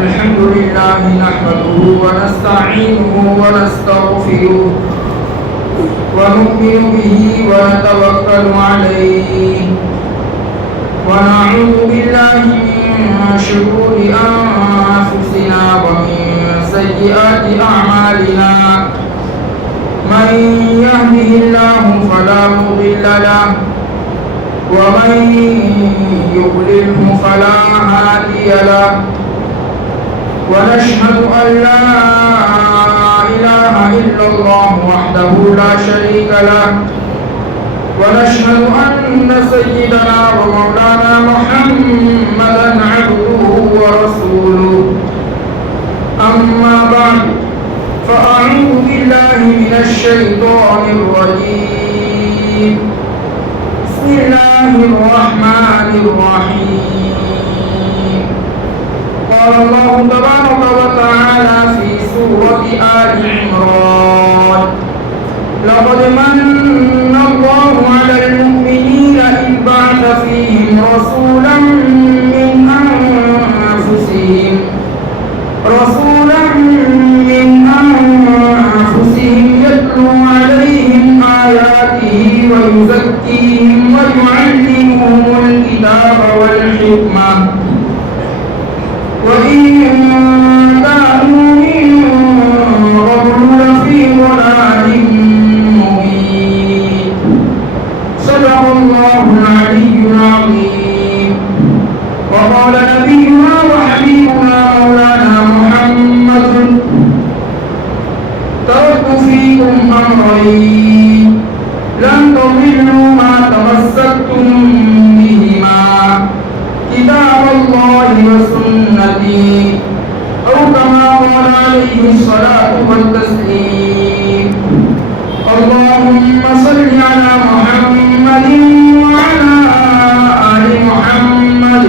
الحمد لله نحمده ونستعينه ونستغفره ونؤمن به ونتوكل عليه ونعوذ بالله من شرور أنفسنا ومن سيئات أعمالنا من يهده الله فلا مضل له ومن يضلله فلا هادي له ونشهد أن لا إله إلا الله وحده لا شريك له ونشهد أن سيدنا ومولانا محمدا عبده ورسوله أما بعد فأعوذ بالله من الشيطان الرجيم بسم الله الرحمن الرحيم قال الله تبارك وتعالى في سورة آل عمران لقد من الله على المؤمنين إذ بعث فيهم رسولا من أنفسهم يتلو عليهم آياته ويزكيهم ويعلمهم الكتاب والحكمة وإن كانوا من قبل لفي ضلال مبين صدق الله العلي العظيم وقال نبينا وحبيبنا مولانا محمد تركت فيكم أمرين لن تضلوا ما تمسكتم بهما كتاب الله وسنتي أو كما قال عليه الصلاة والتسليم اللهم صل على محمد وعلى آل محمد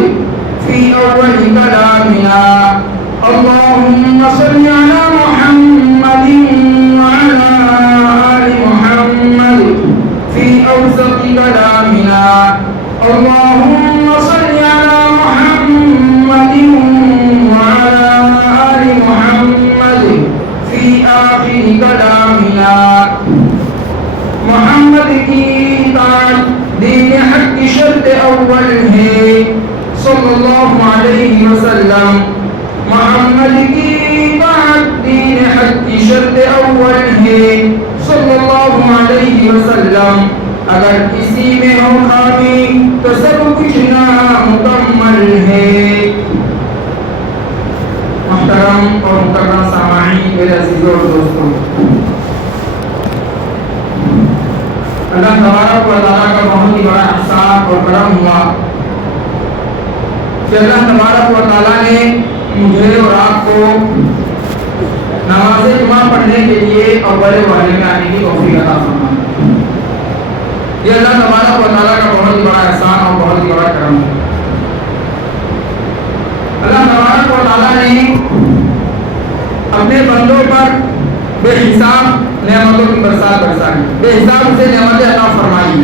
في أول كلامنا اللهم صل على محمد وعلى آل محمد في أوسط كلامنا اللهم صل على محمد وعلى آل محمد في آخر كلامنا محمد کی اطاعت دین حق کی شرط اول ہے صلی اللہ علیہ وسلم محمد کی اطاعت دین حق کی شرط اول ہے صلی اللہ علیہ وسلم اگر کسی میں ہو خامی تو سب کچھ نامکمل ہے محترم اور مکرم سامعین میرے عزیزوں اور دوستوں اللہ تبارک و تعالیٰ کا بہت ہی بڑا احسان اور کرم ہوا کہ اللہ تبارک و تعالیٰ نے مجھے اور آپ کو نماز جمعہ پڑھنے کے لیے اول والے میں آنے کی توفیق عطا فرمائی یہ اللہ تبارک و تعالیٰ کا بہت ہی بڑا احسان اور بہت ہی بڑا کرم ہے اللہ تبارک و تعالیٰ نے اپنے بندوں پر بے حساب نعمتوں کی برسات برسائی بے حساب سے نعمتیں عطا فرمائی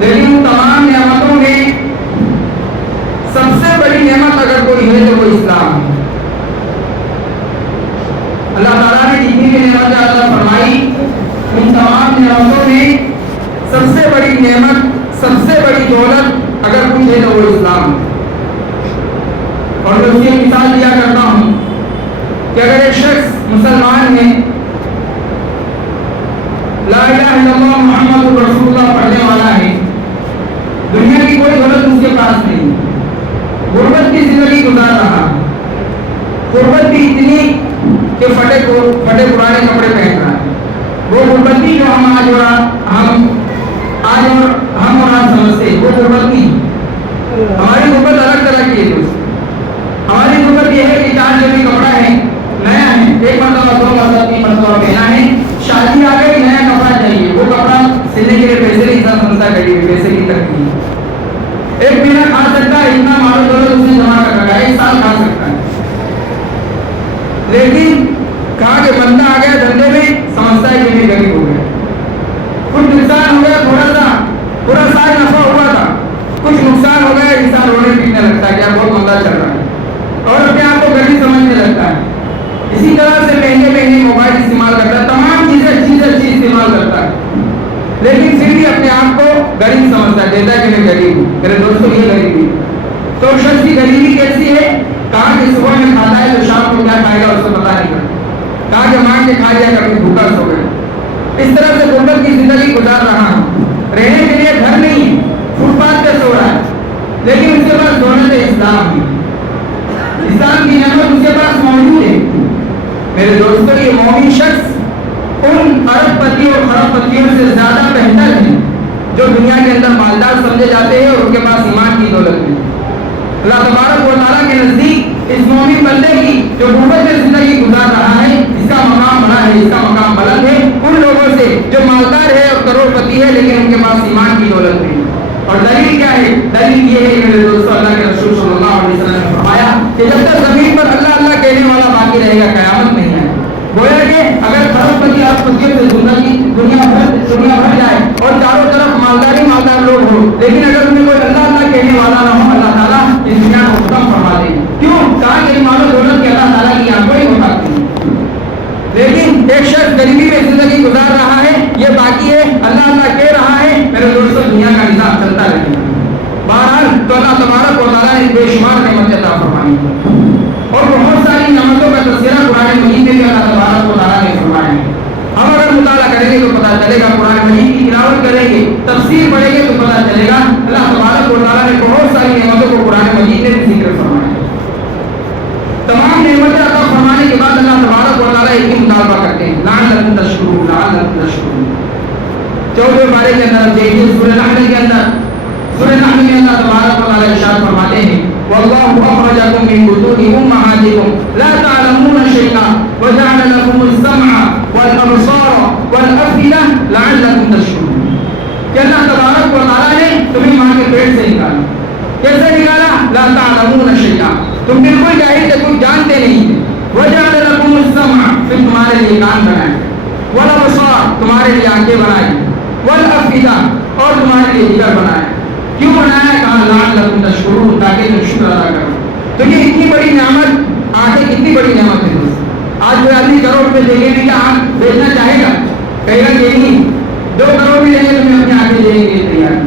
لیکن ان تمام نعمتوں میں سب سے بڑی نعمت اگر کوئی ہے تو وہ اسلام ہے اللہ تعالیٰ نے جتنی بھی نعمتیں عطا فرمائی ان تمام نعمتوں میں سب سے بڑی نعمت سب سے بڑی دولت اگر کچھ ہے تو وہ اسلام ہے اور میں اس کی مثال دیا کرتا ہوں کہ اگر ایک شخص مسلمان ہے لا الہ الا اللہ محمد رسول اللہ پڑھنے والا ہے دنیا کی کوئی دولت اس کے پاس نہیں غربت کی زندگی گزار رہا غربت بھی اتنی کہ پھٹے پرانے کپڑے پہن رہا ہے وہ غربت بھی جو ہم آج اور آپ سمجھتے ہیں وہ غربت نہیں ہماری غربت الگ طرح کی ہے دوست ہماری غربت یہ ہے کہ 4 جوڑی کپڑا ہے نیا ہے ایک مرتبہ 2 مرتبہ 3 مرتبہ پہنا ہے شادی آ گئی نیا کپڑا چاہیے وہ کپڑا سلنے کے لیے پیسے نہیں انسان سمجھتا کریے پیسے کی ترقی ایک مہینہ کھا سکتا ہے اتنا مالو دولت اس نے جمع کر رکھا ہے 1 سال کھا سکتا ہے لیکن کہا کہ بندہ آ گیا دھندے میں سمجھتا ہے کہ میں غریب ہو گیا کچھ نقصان ہو گیا تھوڑا سا پورا سال نفع ہوا تھا کچھ کہتا ہے کہ میں غریب ہوں. میرے دوستوں یہ غریبی. تو شخص کی غریبی کیسی ہے؟ کہا کہ صبح میں کھاتا ہے تو شام کو کیا کھائے گا اس کو پتا نہیں پڑتا. کہا کہ مانگ کے کھا لیا کبھی بھوکا سو گیا. اس طرح سے غربت کی زندگی گزار رہا ہوں. رہنے کے لیے گھر نہیں ہے, فٹ پاتھ پہ سو رہا ہے, لیکن اس کے پاس دولت اسلام ہے. اسلام کی نعمت اس کے پاس موجود ہے. میرے دوستوں یہ مومن شخص ان ارب پتی اور خرب پتیوں سے زیادہ بہتر ہے جو دنیا کے اندر مالدار سمجھے جاتے ہیں اور ان کے پاس ایمان کی دولت ہے. اللہ تبارک و تعالیٰ کے نزدیک اس مومن بندے کی جو غربت میں زندگی گزار رہا ہے اس کا مقام بڑا ہے, اس کا مقام بلند ہے ان لوگوں سے جو مالدار ہے اور کروڑ پتی ہے لیکن ان کے پاس ایمان کی دولت نہیں. اور دلیل کیا ہے؟ دلیل یہ ہے میرے دوستوں, اللہ کے رسول صلی اللہ علیہ وسلم نے فرمایا کہ جب تک زمین پر اللہ اللہ کہنے والا باقی رہے گا قیامت نہیں ہے. گویا کہ اگر خراب پتی آپ پتیوں سے زندگی دنیا بھر جائے اور چاروں طرف مالدار لوگ ہو, لیکن اگر ان میں کوئی اللہ اللہ کہنے والا نہ ہو, اللہ تعالیٰ اس دنیا کو ختم فرما دے. کیوں؟ کہا کہ مال و دولت کے اللہ تعالیٰ کی آنکھوں ہی ہوتی ہے. لیکن ایک شخص غریبی میں زندگی گزار رہا ہے, یہ باقی ہے, اللہ اللہ کہہ رہا ہے, میرے دوستوں دنیا کا نظام چلتا رہے گا. بہرحال تو اللہ تبارک و تعالیٰ نے بے شمار نعمتیں عطا فرمائی اور بہت ساری نعمتوں کا تذکرہ قرآن مجید میں بھی اللہ تبارک و تعالیٰ نے فرمایا ہے. ہم اگر مطالعہ کریں گے تو پتہ چلے گا, قرآن مجید کی تلاوت کریں گے, تفسیر پڑھیں گے تو پتہ چلے گا اللہ تبارک و تعالیٰ نے بہت ساری نعمتوں کو قرآن مجید میں بھی ذکر فرمایا. تمام نعمتیں عطا فرمانے کے بعد اللہ تبارک و تعالیٰ ایک ہی مطالبہ کرتے ہیں, لعلکم تشکرون, لعلکم تشکرون. 14 پارے کے اندر دیکھیے سورہ نحل کے اندر, سورہ نحل میں اللہ تبارک و تعالیٰ ارشاد فرماتے ہیں واللہ اخرجکم من بطون امہاتکم لا تعلمون شیئا وجعل لکم السمع والابصار والافئدہ لعلکم تشکرون. کہ اللہ تبارک و تعالیٰ نے تمہیں ماں کے پیٹ سے نکالا. کیسے نکالا؟ لا تعلمون شیئا, تم بالکل جاہل تھے, کچھ جانتے نہیں تھے. وجعل لکم السمع, پھر تمہارے لیے کان بنائے, والابصار, تمہارے لیے آنکھیں بنائی, والافئدہ, اور تمہارے لیے جگر بنائے. کیوں بنایا؟ کہا لعلکم تشکرون, تاکہ تم شکر ادا کرو. تو یہ اتنی بڑی نعمت, آنکھیں کتنی بڑی نعمت ہے دوست. آج کوئی آدمی کروڑ روپے دے گی کیا آنکھ بیچنا چاہے گا؟ کہے گا کہ نہیں, 2 کروڑ بھی لیں گے تو میں اپنی آنکھیں دے گی تیار.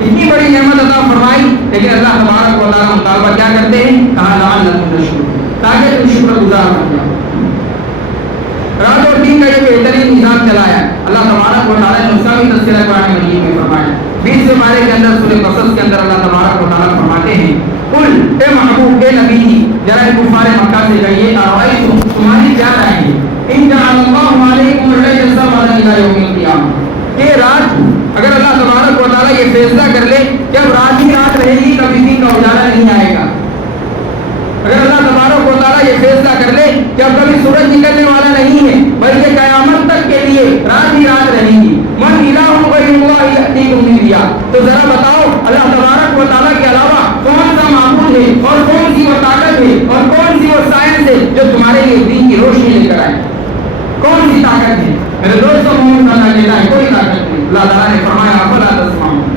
اتنی بڑی نعمت عطا فرمائی, لیکن اللہ تبارک و تعالیٰ مطالبہ کیا کرتے ہیں؟ کہا لعلکم تشکرون, تاکہ تم شکر گزار بن جاؤ. رات اور دن کا یہ بہترین نظام چلایا اللہ تبارک و تعالیٰ نے, اس کا بھی تذکرہ قرآن مجید میں فرمایا. 20 پارے کے اندر سورہ قصص کے اندر اللہ تبارک و تعالیٰ فرماتے ہیں قل, اے محبوب, اے نبی جی, ذرا کفار مکہ سے کہیے ارائیتم, تمہاری کیا رائے ہے, ان جعل اللہ علیکم اللیل سرمدا الی یوم القیامہ, کہ رات اگر اللہ تبارک و تعالیٰ یہ فیصلہ کر لے کہ اب رات ہی رات رہے گی, کبھی دن کا اجالا نہیں آئے گا. اگر اللہ تبارک و تعالیٰ یہ فیصلہ کر لے کہ اب کبھی سورج نکلنے والا نہیں ہے بلکہ قیامت تک کے لیے رات ہی رات رہے گی, من الہ غیر اللہ یأتیکم بضیاء, تو ذرا بتاؤ اللہ تبارک و تعالیٰ کے علاوہ کون سا معبود ہے اور کون سی وہ طاقت ہے اور کون سی وہ سائنس ہے جو تمہارے لیے دین کی روشنی لے کر آئے؟ کون سی طاقت ہے؟ میرے دوستوں محمد اللہ کہتا ہے کوئی طاقت نہیں. اللہ تعالیٰ نے فرمایا افلا تسمعون.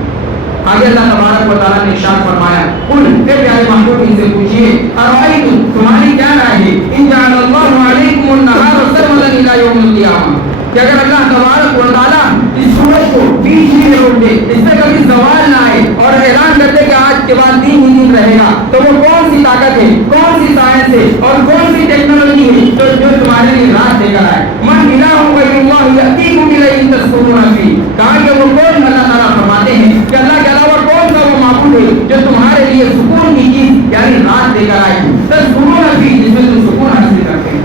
آگے اللہ تبارک و تعالیٰ نے ارشاد فرمایا قل, اے پیارے محبوب, ان سے پوچھیے ارائیتم, تمہاری کیا رائے ہے, ان جعل اللہ علیکم النہار سرمدا الی یوم القیامہ, کہ اگر اللہ تبارک و تعالیٰ اس سورج کو بیچ ہی میں روک دے, اس سے کبھی زوال نہ آئے اور اعلان کر دے کہ آج کے بعد دن ہی دن رہے گا, تو وہ کون سی طاقت ہے, کون سی سائنس ہے اور کون سی ٹیکنالوجی ہے جو تمہارے لیے رات لے کر آئے؟ من الہ غیر اللہ یأتیکم الیہ تسکنون فیہ, کہا کہ وہ کون, اللہ تعالیٰ فرماتے ہیں کہ اللہ کے علاوہ کون سا وہ معبود ہے جو تمہارے لیے سکون کی چیز یعنی رات لے کر آئے, تسکنون فیہ, جس میں تم سکون حاصل کرتے ہیں.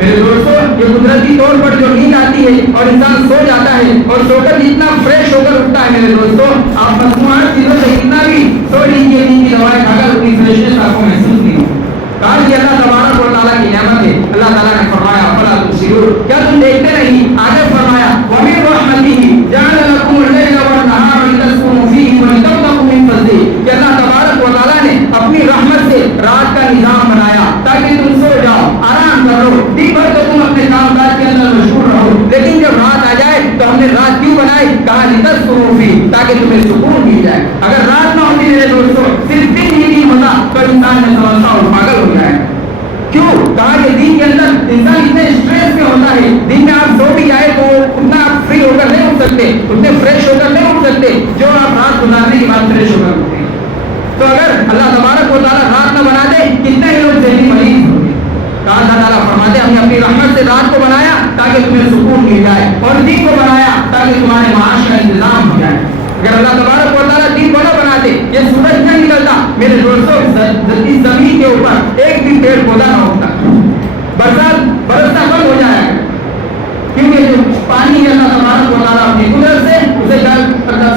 میرے دوستوں یہ قدرتی طور پر جو نیند آتی ہے اور انسان سو جاتا ہے اور سو کر جتنا فریش ہو کر اٹھتا ہے, میرے دوستوں آپ مصنوعات چیزوں سے کتنا بھی سو لیجیے, نیند کی دوائیں کھا کر اتنی فریشنس آپ کو محسوس نہیں ہو. کہا کہ اللہ تبارک و تعالیٰ کی نعمت ہے. اللہ تعالیٰ نے فرمایا افلا تبصرون, کیا تم دیکھتے نہیں؟ آگے فرمایا ومن رحمتہ جعل لکم اللیل والنہار لتسکنوا فیہ ولتبتغوا من فضلہ, کہ اللہ تبارک و تعالیٰ نے اپنی رحمت سے رات کا نظام بنایا تاکہ تم سو جاؤ, آرام کرو, دن بھر تو تم اپنے کام کاج کے اندر مشغول رہو, لیکن جب رات آ جائے تو ہم نے رات کیوں بنائی؟ کہا لتسکنوا فیہ, تاکہ تمہیں سکون مل جائے. اگر رات نہ ہوتی میرے دوستوں صرف دن ہی نہیں ہوتا تو انسان میں سمجھتا اور پاگل ہو جائے. کیوں؟ کہا کہ دن کے اندر انسان اتنے اسٹریس میں ہوتا ہے, دن میں آپ سو بھی جائے تو اتنا آپ فری ہو کر نہیں اٹھ سکتے, اتنے فریش ہو کر نہیں اٹھ سکتے جو آپ رات گزارنے کے بعد تاکہ تمہارے معاش کا انتظام ہو جائے. اگر اللہ تبارک و تعالیٰ دین کو نہ بناتے یہ سورج نہ نکلتا میرے دوستوں اس زمین کے اوپر ایک بھی پیڑ پودا نہ ہوتا, برسات برسنا بند ہو جائے گا, کیونکہ جو پانی ہے اللہ تبارک و تعالیٰ اپنی قدرت سے اسے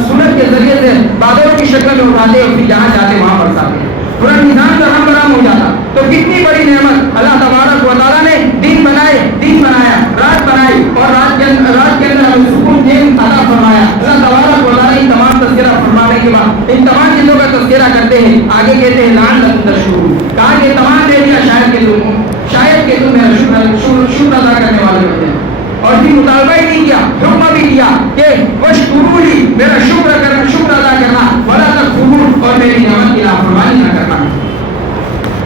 سورج کے ذریعے سے بادلوں کی شکل میں اٹھاتے اور پھر جہاں جاتے وہاں برساتے. پورا نظام کا ہم برام ہو جاتا. تو کتنی بڑی نعمت اللہ تبارک و تعالیٰ نے دین بنایا, رات بنائی اور رات کے اندر ہمیں سکون چین عطا فرمایا. اللہ تبارک و تعالیٰ ان تمام تذکرہ فرمانے کے بعد ان تمام چیزوں کا تذکرہ کرتے ہیں. آگے کہتے ہیں لعلکم تشکرون, کہا کہ تمام دے دیا شاید کہ تم میرا شکر ادا کرنے والے ہوتے ہیں. اور پھر مطالبہ ہی نہیں کیا, حکم بھی کیا کہ واشکروا لی, میرا شکر ادا کرنا, ولا تکفرون, اور میری نعمت کی نافرمانی نہ کرنا.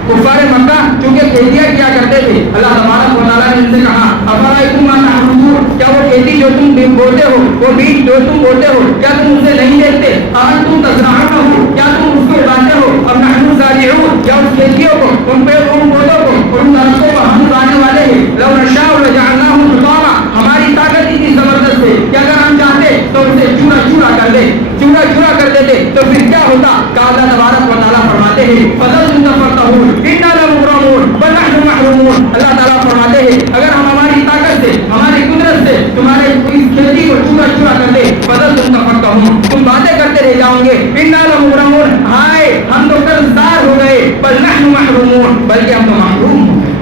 کفار مکہ چونکہ کھیتیاں کیا کرتے تھے, اللہ تبارک و تعالیٰ نے ان سے کہا افرأیتم ما تحرثون, کیا وہ کھیتی جو تم بوتے ہو, وہ بیج جو تم بوتے ہو, کیا تم اسے نہیں دیکھتے؟ انتم تزرعونہ, کیا تم اس کو اگاتے ہو؟ ام نحن الزارعون, کیا اس کھیتیوں کو, ان پودوں کو, ان درختوں کو ہم اگانے والے ہیں. لو نشاء لجعلناہ حطاما, ہماری طاقت اتنی زبردست ہے کہ اگر ہم چاہتے تو اسے چورا کر دیتے تو پھر کیا ہوتا؟ کہ اللہ تبارک و تعالیٰ فرماتے ہیں فظلتم تفکہون انا لمغرمون بل نحن محرومون. اللہ تعالیٰ فرماتے ہیں اگر ہم ہماری طاقت سے, ہماری قدرت سے تمہارے اس کھیتی کو چورا کر دے, فظلتم تفکہون, تم باتیں کرتے رہ جاؤ گے, انا لمغرمون, ہائے ہم تو قرضدار ہو گئے, بل نحن محرومون, بلکہ ہم تو محروم ہو گئے.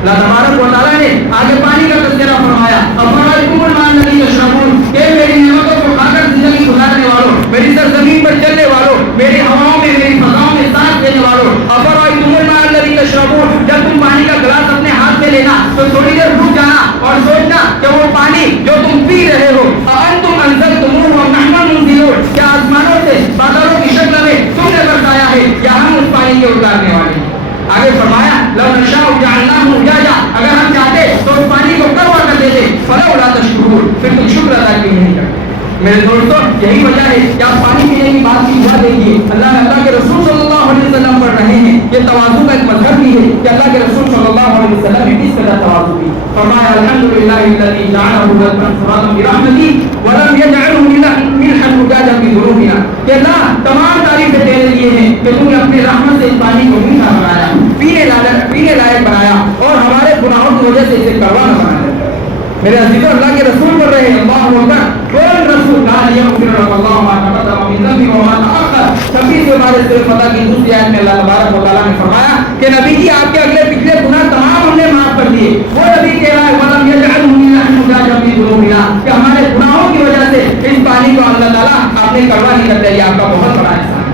اللہ تبارک و تعالیٰ نے آگے پانی کا تذکرہ فرمایا افرأیتم الماء الذی تشربون, کہ میری نعمتوں کو کھا کر زندگی گزارنے والوں, میری سرزمین پر چلنے والوں, میری ہواؤں میں میری فضاؤں میں سانس لینے والوں, افرأیتم الماء الذی تشربون, جب تم پانی کا گلاس اپنے ہاتھ میں لینا تو تھوڑی دیر رک جانا اور سوچنا کہ وہ پانی جو تم پی رہے ہو اانتم انزلتموہ ام نحن المنزلون, کیا آسمانوں سے بادلوں کی شکل میں تم نے برسایا ہے یا ہم اس پانی کے اتارنے والے ہیں. آگے فرمایا لو نشاء جعلناہ اجاجا, اگر ہم چاہتے تو اس پانی کو کڑوا کر دیتے, فلولا تشکرون, پھر تم شکر ادا کیوں نہیں کرتے؟ میرے دوستوں یہی وجہ ہے کہ آپ پانی پینے کی بات کی وجہ دیکھیے, اللہ کے رسول صلی اللہ علیہ وسلم پڑھ رہے ہیں. یہ تواضع کا ایک مظہر بھی ہے کہ اللہ کے رسول صلی اللہ علیہ وسلم نے کس قدر تواضع کی. فرمایا الحمدللہ الذی جعلہ غدقا فرادا برحمتہ ولم یجعلہ ملحا اجاجا فی ذنوبنا, کہ اللہ تمام تعریفیں تیرے لیے ہیں کہ تم نے اپنی رحمت سے اس پانی کو میٹھا بنایا, پینے لائق بنایا, اور ہمارے گناہوں کی وجہ سے اسے کڑوا نہ بنایا. میرے عزیزوں اللہ کے رسول پڑھ رہے ہیں اللہ اکبر, کون رسول کہا لیغفر اللہ ما تقدم من ذنبہ وما تأخر. 26 بارے سے فتح کی دوسری آیت میں اللہ تبارک و تعالیٰ نے فرمایا کہ نبی جی آپ کے اگلے پچھلے گناہ تمام ہم نے معاف کر دیے. وہ نبی کہہ رہا ہے ولم یجعلہ ملحا اجاجا فی ذنوبنا, کہ ہمارے گناہوں کی وجہ سے اس پانی کو اللہ تعالیٰ آپ نے کڑوا نہیں کرتے. یہ آپ کا بہت بڑا احسان ہے.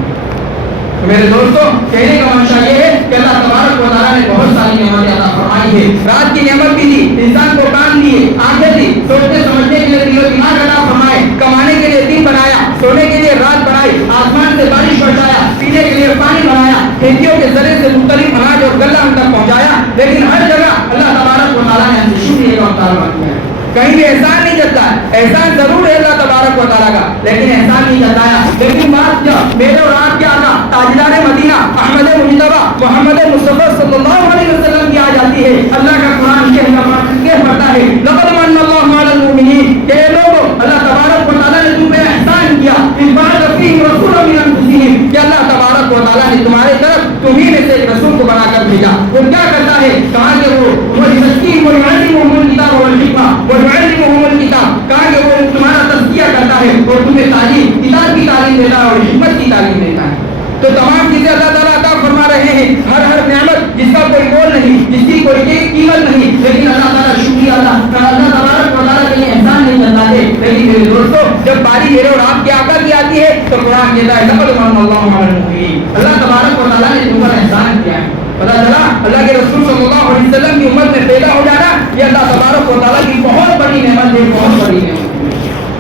میرے دوستوں کہنے کا منشا یہ ہے کہ اللہ تبارک و تعالیٰ نے بہت ساری نعمتیں عطا فرمائی ہے. رات کی نعمت بھی دی, انسان کو کان دیے, آنکھیں دی, سوچنے سمجھنے کے لیے دل و دماغ عطا فرمائے, کمانے کے لیے دن بنایا, سونے کے لیے رات بنائی, آسمان سے بارش برسایا, پینے کے لیے پانی بنایا, کھیتیوں کے ذریعے سے مختلف اناج اور غلہ ہم تک پہنچایا. لیکن ہر جگہ اللہ تبارک و تعالیٰ نے ہم سے شکریہ کا مطالبہ کیا ہے. کہیں بھی احسان نہیں جتتا ہے, احسان ضرور ہے اللہ تبارک و تعالیٰ کا, لیکن احسان نہیں جتایا. لیکن بات کیا میرے اور آپ کے آقا تاجدار مدینہ احمد مجتبی محمد مصطفیٰ صلی اللہ علیہ وسلم کی آ جاتی ہے. اللہ کا قرآن پڑھتا ہے لقد من اللہ علی المؤمنین, کہ لوگوں اللہ تبارک و تعالیٰ نے تم پہ احسان کیا, اذ بعث فیہم رسولا من انفسہم, کہ اللہ تبارک و تعالیٰ نے تمہارے طرف تمہیں میں سے ایک رسول کو بنا کر بھیجا. وہ کیا کرتا ہے؟ کہا کہ وہ یزکیہم ویعلمہم الکتاب والحکمہ ویعلمہم الکتاب, کہا کہ وہ تمہارا تزکیہ کرتا ہے اور تمہیں تعلیم, کتاب کی تعلیم دیتا ہے اور حکمت کی تعلیم دیتا ہے. تو تمام چیزیں اللہ تعالیٰ عطا فرما رہے ہیں, ہر نعمت جس کا کوئی مول نہیں, جس کی کوئی قیمت نہیں, لیکن اللہ تعالیٰ شکریہ اللہ تبارک و تعالیٰ کے لیے احسان نہیں کرتا ہے. لیکن میرے دوستوں جب باری میرے اور آپ کے آقا کی آتی ہے تو قرآن کہتا ہے لقد من اللہ علی المؤمنین, اللہ تبارک و تعالیٰ نے تم پر احسان کیا ہے. پتہ چلا اللہ کے رسول صلی اللہ علیہ وسلم کی امت میں پیدا ہو جانا یہ اللہ تبارک و تعالیٰ کی بہت بڑی نعمت ہے, بہت بڑی نعمت.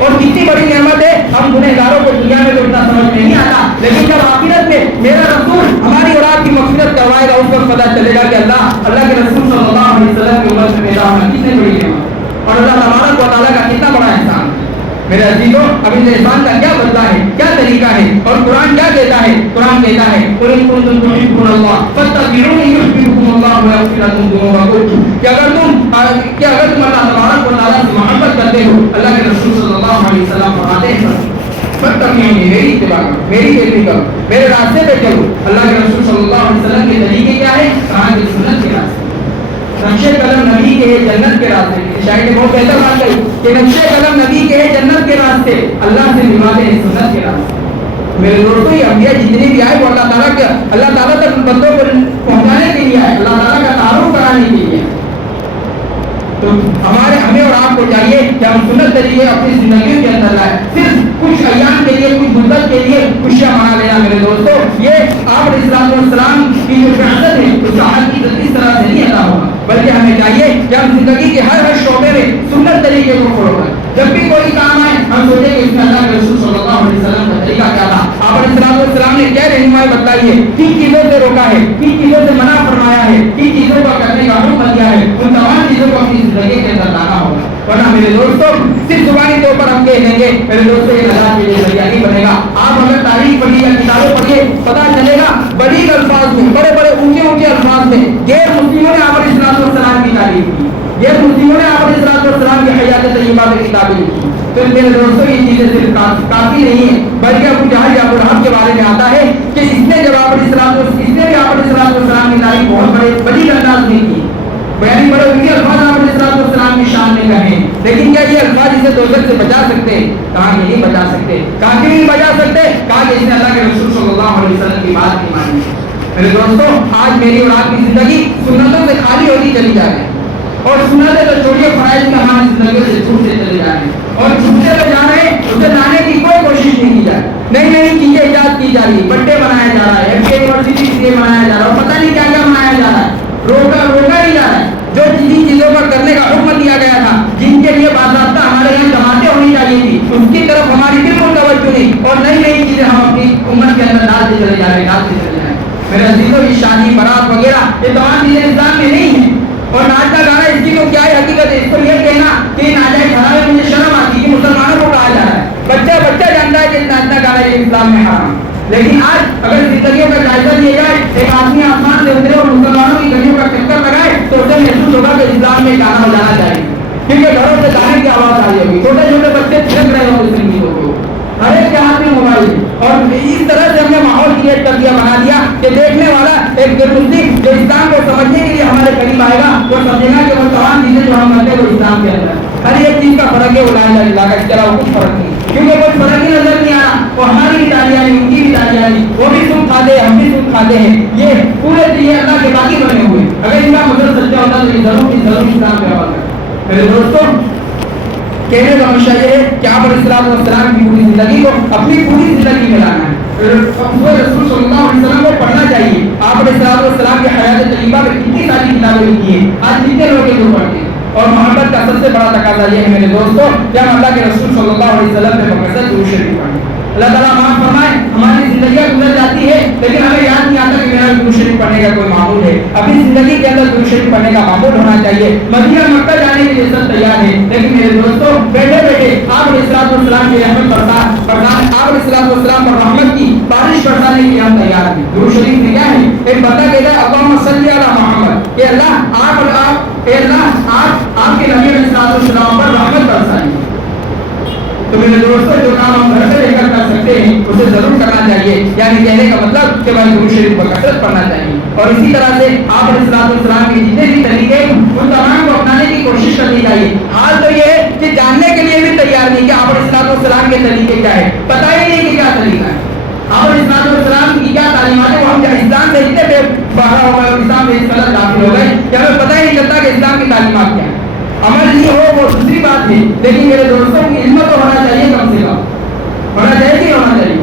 اور کتنی بڑی نعمت ہے, ہم گنہگاروں کو دنیا میں تو اتنا سمجھ میں نہیں آتا, لیکن جب آخرت میں میرا رسول ہماری اور آپ کی مغفرت کروائے گا اس وقت پتہ چلے گا کہ اللہ کے رسول صلی اللہ علیہ وسلم کی امت میں پیدا ہونا کتنی بڑی نعمت اور اللہ تبارک و تعالیٰ کا کتنا بڑا احسان. میرے عزیزوں اب اس احسان کا کیا بدلہ ہے, کیا طریقہ ہے, اور قرآن کیا کہتا ہے؟ قرآن کہتا ہے قل ان کنتم تحبون اللہ فاتبعونی یحببکم اللہ ویغفر لکم ذنوبکم, کہ اگر تم اللہ تبارک و تعالیٰ سے محبت کرتے ہو, اللہ کے رسول صلی اللہ علیہ وسلم فرماتے ہیں فتقیونی، میری اتباع کرو، میری پیروی کرو، میرے راستے پہ چلو۔ اللہ کے رسول صلی اللہ علیہ وسلم کے طریقے کیا ہے؟ کہاں کی سنت کے راستے، نقش قدم نبی کے ہے جنت کے راستے۔ شاید نے بہت بہتر بات کہی کہ نقش قدم نبی کے ہے جنت کے راستے، اللہ سے نبھاتے ہیں سنت کے راستے۔ میرے دوستوں یہ انبیاء جتنے بھی آئے وہ اللہ تعالیٰ کے اللہ تعالیٰ تک بندوں کو پہنچانے کے لیے آئے، اللہ تعالیٰ کا تعارف کرانے کے لیے۔ تو ہمیں اور آپ کو چاہیے کہ ہم سنت طریقے اپنی زندگیوں کے اندر لائیں۔ صرف کچھ ایام کے لیے، کچھ مدت کے لیے خوشیاں منا لینا میرے دوستوں، یہ آپ علیہ السلام کی جو قیادت ہے اس کی عزت اس طرح سے نہیں ادا ہوگا، بلکہ ہمیں چاہیے کہ ہم زندگی کے ہر شعبے میں سنت طریقے کو فالو کریں۔ جب بھی کوئی کام آئے ہم سوچیں کہ اس میں اللہ کے رسول صلی اللہ علیہ وسلم کا طریقہ کیا تھا، آپ علیہ السلام نے کیا رہنمائی بتلائی ہے، کن چیزوں سے روکا ہے، کن چیزوں سے منع فرمایا ہے، کن چیزوں کا کرنے کا حکم دیا ہے، ان تمام چیزوں کو اپنی زندگی کے اندر لانا ہوگا۔ ورنہ میرے دوستوں صرف زبانی طور پر ہم کہہ دیں گے میرے دوستوں یہ نجات کے لیے ذریعہ نہیں بنے گا۔ آپ اگر تاریخ پڑھیے یا کتابیں پڑھیے پتہ چلے گا بڑی الفاظ میں، بڑے بڑے اونچے اونچے الفاظ میں غیر مسلموں نے آپ علیہ السلام کی تعریف کی، غیر مسلموں نے آپ علیہ السلام کی حیات طیبہ میں کتابیں لکھی۔ تو میرے دوستوں یہ چیزیں صرف کافی نہیں ہے، بلکہ ابو جہل یا ابو لہب کے بارے میں آتا ہے کہ اس نے جب آپ علیہ السلام کی تعریف بہت بڑی انداز میں کی، بیان بڑے اونچے الفاظ آپ علیہ السلام کی شان میں کہے، لیکن کیا یہ الفاظ اسے دوزخ سے بچا سکتے؟ کہا کہ نہیں بچا سکتے۔ کہا کہ نہیں بچا سکتے؟ کہا کہ اس نے اللہ کے رسول صلی اللہ علیہ وسلم کی بات نہیں مانی۔ میرے دوستوں آج میری اور آپ کی زندگی سنتوں سے خالی ہوتی چلی جا رہی ہے، اور سنتیں تو چھوٹیے فرائض میں ہماری زندگیوں سے چھوٹتے چلے جا رہے ہیں، اور چھوٹتے تو جا رہے ہیں، اسے لانے کی کوئی کوشش نہیں کی جائے، نئی نئی چیزیں ایجاد کی جا رہی ہے، بٹے بنایا جا رہا ہے، یونیورسٹی سے بنایا جا رہا ہے، اور پتہ نہیں کیا کیا بنایا جا رہا ہے، روکا نہیں جا رہا ہے۔ جو جن چیزوں پر کرنے کا حکم دیا گیا تھا، جن کے لیے باضابطہ ہمارے یہاں جماعتیں ہونی چاہیے تھی، اس کی طرف ہماری بالکل توجہ نہیں، اور نئی نئی چیزیں ہم اپنی امت کے اندر ڈالتے چلے جا رہے ہیں۔ میرے عزیزوں یہ شادی برات وغیرہ یہ تمام چیزیں اسلام میں نہیں ہیں، اور ناچنا گانا اس کی تو کیا ہے حقیقت ہے؟ اس کو یہ کہنا کہ ناجائز حرام ہے، مجھے شرم آتی ہے کہ مسلمانوں کو کہا جا رہا ہے، بچہ جانتا ہے کہ ناچنا گانا یہ اسلام میں حرام۔ لیکن آج اگر زندگیوں کا جائزہ لیا جائے، ایک آدمی آسمان سے اترے اور مسلمانوں کی گلیوں کا چکر لگائے تو اسے محسوس ہوگا کہ اسلام میں گانا بجانا چاہیے، کیونکہ گھروں سے گانے کی آواز آ رہی ہوگی، چھوٹے چھوٹے بچے چھڑک رہے ہوں گے سنگیتوں کو، ہر ایک کے ہاتھ میں موبائل، اور اس طرح سے ہم نے ماحول کریٹ کر دیا، بنا دیا کہ دیکھنے والا ایک غیر مسلم جو اسلام کو سمجھنے کے لیے ہمارے قریب آئے گا وہ سمجھے گا کہ وہ تمام چیزیں جو ہم کرتے ہیں وہ اسلام کے اندر ہر ایک چیز کا فرق ہے، وہ لا الہ الا اللہ کا، اس کے علاوہ کچھ فرق نہیں، کیونکہ کوئی فرق ہی نظر نہیں آ رہا، وہ ہماری بھی تالیاں نہیں، ان کی بھی تالیاں نہیں، وہ بھی سن کھاتے ہیں ہم بھی سن کھاتے ہیں، یہ پورے یہ اللہ کے باقی بنے ہوئے، اگر ان کا مطلب سچا ہوتا تو یہ ضرور اسلام پہ عمل کرے۔ میرے دوستوں کہنے کا منشا یہ ہے کہ آپ علیہ السلام کی پوری زندگی کو اپنی پوری زندگی میں لانا ہے، رسول صلی اللہ علیہ وسلم کو پڑھنا چاہیے۔ آپ علیہ السلام کی حیات طیبہ میں کتنی ساری کتابیں لکھی ہیں، آج کتنے لوگ جو پڑھتے ہیں، اور محبت کا سب سے بڑا تقاضا یہ ہے میرے دوستوں کہ ہم اللہ کے رسول صلی اللہ علیہ وسلم پہ مقصد درود شریف پڑھیں۔ اللہ تعالیٰ معاف فرمائے ہماری زندگیاں گزر جاتی ہے لیکن ہمیں یاد نہیں آتا کہ میرا درود شریف پڑھنے کا کوئی معمول ہے۔ اپنی زندگی کے اندر درود شریف پڑھنے کا معمول ہونا چاہیے۔ مدینہ مکہ جانے کے لیے سب تیار ہے، لیکن میرے دوستوں بیٹھے بیٹھے آپ علیہ السلام کی رحمت آپ علیہ السلام پر رحمت کی بارش برسانے کے لیے ہم تیار ہیں۔ درود شریف میں کیا ہے؟ ایک بندہ کہتا ہے اللہم صلی علی محمد، کہ اللہ آپ کے نبی علیہ السلام پر رحمت برسائیے۔ تو میرے دوستوں جو کام ہم گھر سے لے کر سکتے ہیں اسے ضرور کرنا چاہیے، یعنی کہنے کا مطلب کہ میں درود شریف پر کثرت پڑھنا چاہیے، اور اسی طرح سے آپ علیہ السلام کے جتنے بھی طریقے ان تمام کو اپنانے کی کوشش کرنی چاہیے۔ حال تو یہ ہے کہ جاننے کے لیے بھی تیار نہیں کہ آپ علیہ السلام کے طریقے کیا ہے، پتہ ہی نہیں کہ کیا طریقہ ہے۔ آپ علیہ السلام کی کیا تعلیمات ہیں، وہ ہم اسلام سے اتنے بے باہر ہو گئے اور اسلام میں اس قدر داخل ہو گئے کہ ہمیں پتہ ہی نہیں چلتا کہ اسلام کی تعلیمات کیا ہے۔ عمل نہیں ہو وہ دوسری بات ہے، لیکن میرے دوستوں کی علم تو ہونا چاہیے، کم سے کم ہونا چاہیے کہ ہونا چاہیے،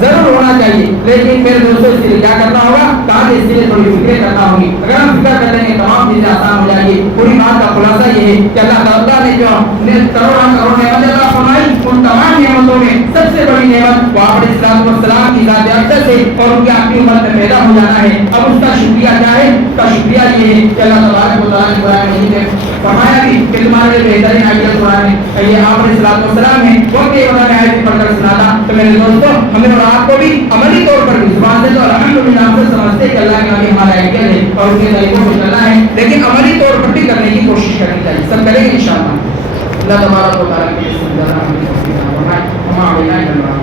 ضرور ہونا چاہیے۔ لیکن میرے دوستوں اس کے لیے کیا کرنا ہوگا؟ کہا کہ اس کے لیے تھوڑی فکر کرنا ہوگی۔ اگر ہم فکر کر لیں گے تمام چیزیں آسان ہو جائیں گی۔ پوری بات کا خلاصہ یہ ہے کہ اللہ تعالیٰ نے جو کروڑوں نعمت عطا فرمائی، ان تمام نعمتوں میں سب سے بڑی نعمت وہ آپ علیہ السلام کی ذات اقدس ہے اور ان کی اپنی امت میں پیدا ہو جانا ہے۔ اب اس کا شکریہ کیا ہے؟ اس کا شکریہ یہ ہے کہ اللہ تبارک و تعالیٰ نے قرآن مجید میں فرمایا بھی کہ تمہارے لیے بہترین آیت قرآن ہے، یہ آپ علیہ السلام ہے، وہ کہ انہوں نے آیت پڑھ کر سنا تھا۔ تو میرے دوستوں ہمیں اور آپ کو بھی عملی طور پر بھی زبان سے تو الحمدللہ سے سمجھتے کہ اللہ کے نبی ہمارا آئیڈیا ہے اور ان کے طریقوں کو چلنا ہے، لیکن عملی طور پر بھی کرنے کی کوشش کرنی چاہیے۔ سب کریں گے انشاءاللہ۔ اللہ تبارک و تعالیٰ کی علینا الا اللہ.